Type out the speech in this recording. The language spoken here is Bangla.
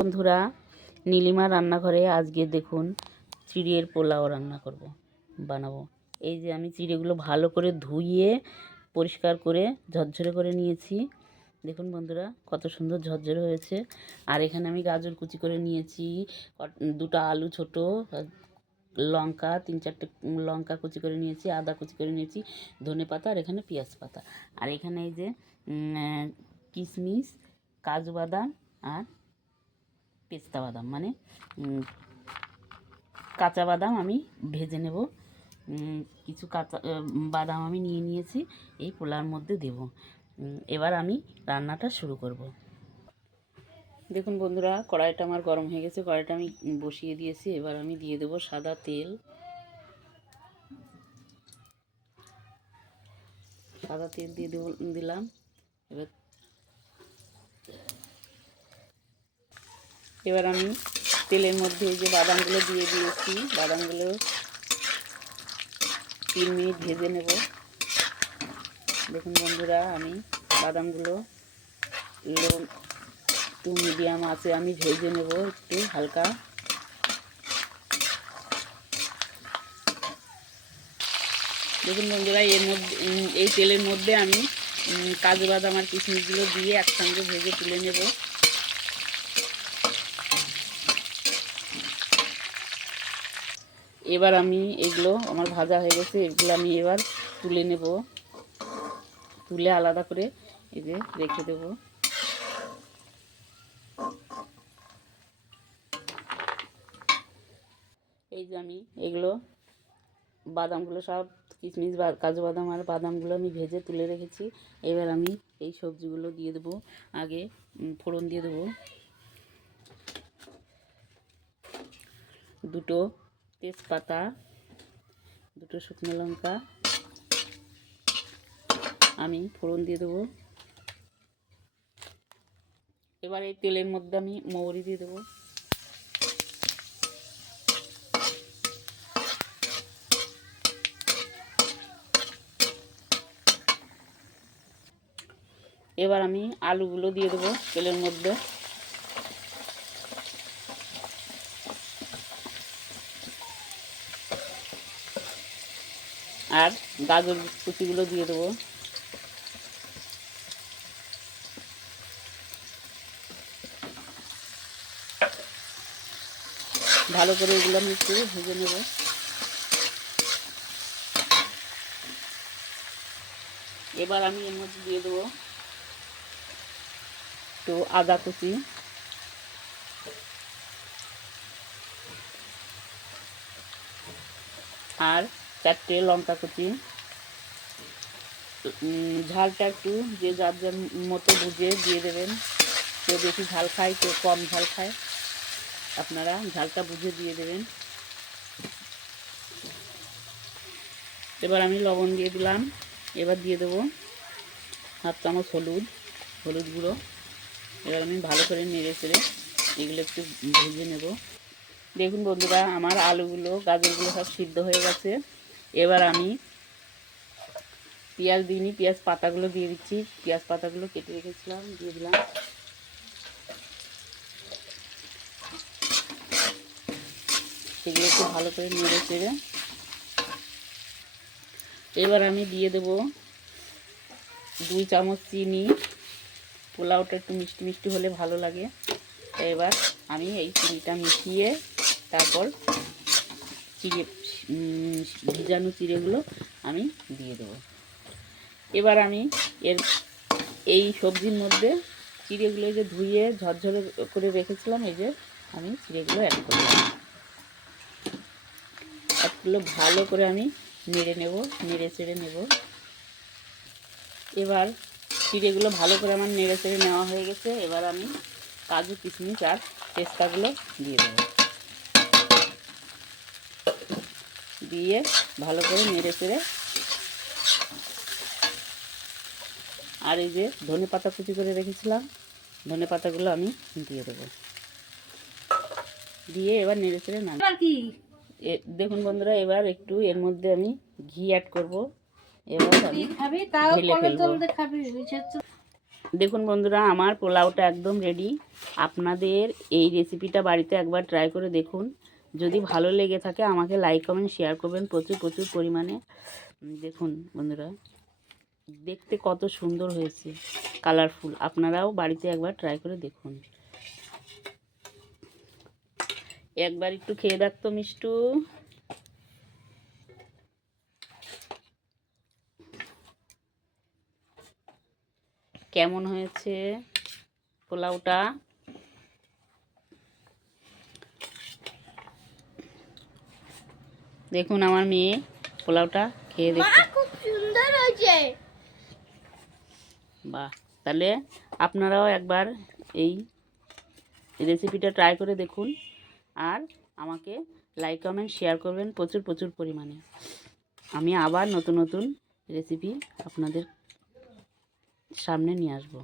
বন্ধুরা, নীলিমা রান্নাঘরে আজকে দেখুন চিড়ের পোলাও রান্না করব, বানাবো। এই যে আমি চিড়েগুলো ভালো করে ধুইয়ে পরিষ্কার করে, ঝরঝরে করে নিয়েছি। দেখুন বন্ধুরা, কত সুন্দর ঝরঝরে হয়েছে। আর এখানে আমি গাজর কুচি করে নিয়েছি দুটো আলু ছোট, লঙ্কা, তিন চারটে লঙ্কা কুচি করে নিয়েছি, আদা কুচি করে নিয়েছি, ধনে পাতা আর এখানে পেঁয়াজ পাতা। আর এখানে এই যে কিশমিশ, কাজু বাদাম আর পেস্তা বাদাম মানে কাঁচা বাদাম আমি ভেজে নেব। কিছু কাঁচা বাদাম আমি নিয়ে নিয়েছি, এই পোলার মধ্যে দেব। এবার আমি রান্নাটা শুরু করব। দেখুন বন্ধুরা, কড়াইটা আমার গরম হয়ে গেছে, কড়াইটা আমি বসিয়ে দিয়েছি, এবার আমি দিয়ে দেবো সাদা তেল। সাদা তেল দিয়ে দিলাম। এবার এবার আমি তেলের মধ্যে যে বাদামগুলো দিয়ে দিয়েছি, বাদামগুলো তিন মিনিট ভেজে নেব। দেখুন বন্ধুরা, আমি বাদামগুলো লো টু মিডিয়াম আছে, আমি ভেজে নেব একটু হালকা। দেখুন বন্ধুরা, এর মধ্যে, এই তেলের মধ্যে আমি কাজু বাদাম আর কিশমিশগুলো দিয়ে একসঙ্গে ভেজে তুলে নেব। এবার আমি এগুলো, আমার ভাজা হয়ে গেছে, এগুলো আমি এবার তুলে নেব। তুলে আলাদা করে এই যে রেখে দেবো। এই যে আমি এগুলো, বাদামগুলো সব, কিশমিশ, বা কাজু বাদাম আর বাদামগুলো আমি ভেজে তুলে রেখেছি। এবার আমি এই সবজিগুলো দিয়ে দেবো। আগে ফোড়ন দিয়ে দেবো। দুটো তেজপাতা, দুটো শুকনো লঙ্কা। আমি ফোড়ন দিয়ে দেবো। এবার এই তেলের মধ্যে আমি মৌরি দিয়ে দেবো। এবার আমি আলুগুলো দিয়ে দেবো তেলের মধ্যে। আর গাজর কুচিগুলো দিয়ে দেবো। ভালো করে এগুলো আমি একটু ভেজে নেব। এবার আমি এর মধ্যে দিয়ে দেবো একটু আদা কুচি। আর চারটে লঙ্কা কুচি। ঝালটা একটু যে যার যার মতো বুঝে দিয়ে দেবেন। কেউ বেশি ঝাল খায়, কেউ কম ঝাল খায়। আপনারা ঝালটা বুঝে দিয়ে দেবেন। এবার আমি লবণ দিয়ে দিলাম। এবার দিয়ে দেবো হাফ চামচ হলুদ হলুদ গুঁড়ো। এবার আমি ভালো করে নেড়ে চেড়ে এগুলো একটু ভেজে নেব। দেখুন বন্ধুরা, আমার আলুগুলো, গাজরগুলো সব সিদ্ধ হয়ে গেছে। এবার আমি পেঁয়াজ দিইনি পেঁয়াজ পাতাগুলো দিয়ে দিচ্ছি। পেঁয়াজ পাতাগুলো কেটে রেখেছিলাম, দিয়ে দিলাম। সেগুলো একটু ভালো করে নেড়ে চেড়ে। এবার আমি দিয়ে দেব দুই চামচ চিনি। পোলাওটা একটু মিষ্টি মিষ্টি হলে ভালো লাগে। এবার আমি এই চিনিটা মিশিয়ে তারপর চিড়ে ভিজানো চিড়েগুলো আমি দিয়ে দেবো। এবার আমি এর এই সবজির মধ্যে চিড়েগুলো যে ধুয়ে ঝরঝরে করে রেখেছিলাম, এই যে আমি চিড়েগুলো অ্যাড করলাম। অ্যাডগুলো ভালো করে আমি নেড়ে নেব, নেড়ে চেড়ে নেব। এবার চিড়েগুলো ভালো করে আমার নেড়ে চেড়ে নেওয়া হয়ে গেছে। এবার আমি কাজু, কিশমিশ আর পেস্তাগুলো দিয়ে দেবো। দিয়ে ভালো করে নেড়ে চেড়ে আর এই যে ধনে পাতা কুচি করে রেখেছিলাম ধনে পাতাগুলো আমি দিয়ে দেবো। দিয়ে এবার নেড়ে চেড়ে নাম দেখুন বন্ধুরা এবার একটু এর মধ্যে আমি ঘি অ্যাড করব। এবার আমি দেখুন বন্ধুরা আমার পোলাওটা একদম রেডি আপনাদের এই রেসিপিটা বাড়িতে একবার ট্রাই করে দেখুন। যদি ভালো লেগে থাকে, আমাকে লাইক কমেন্ট শেয়ার করবেন। প্রচুর প্রচুর পরিমাণে। দেখুন বন্ধুরা, দেখতে কত সুন্দর হয়েছে কালারফুল আপনারাও বাড়িতে একবার ট্রাই করে দেখুন। একবার একটু খেয়ে দেখতো মিষ্টু। কেমন হয়েছে পোলাওটা? দেখুন আমার মেয়ে পোলাওটা খেয়ে মা দেখতে খুব সুন্দর হয়েছে। বাহ তাহলে আপনারাও একবার এই রেসিপিটা ট্রাই করে দেখুন আর আমাকে লাইক কমেন্ট শেয়ার করবেন প্রচুর প্রচুর পরিমাণে। আমি আবার নতুন নতুন রেসিপি আপনাদের সামনে নিয়ে আসব।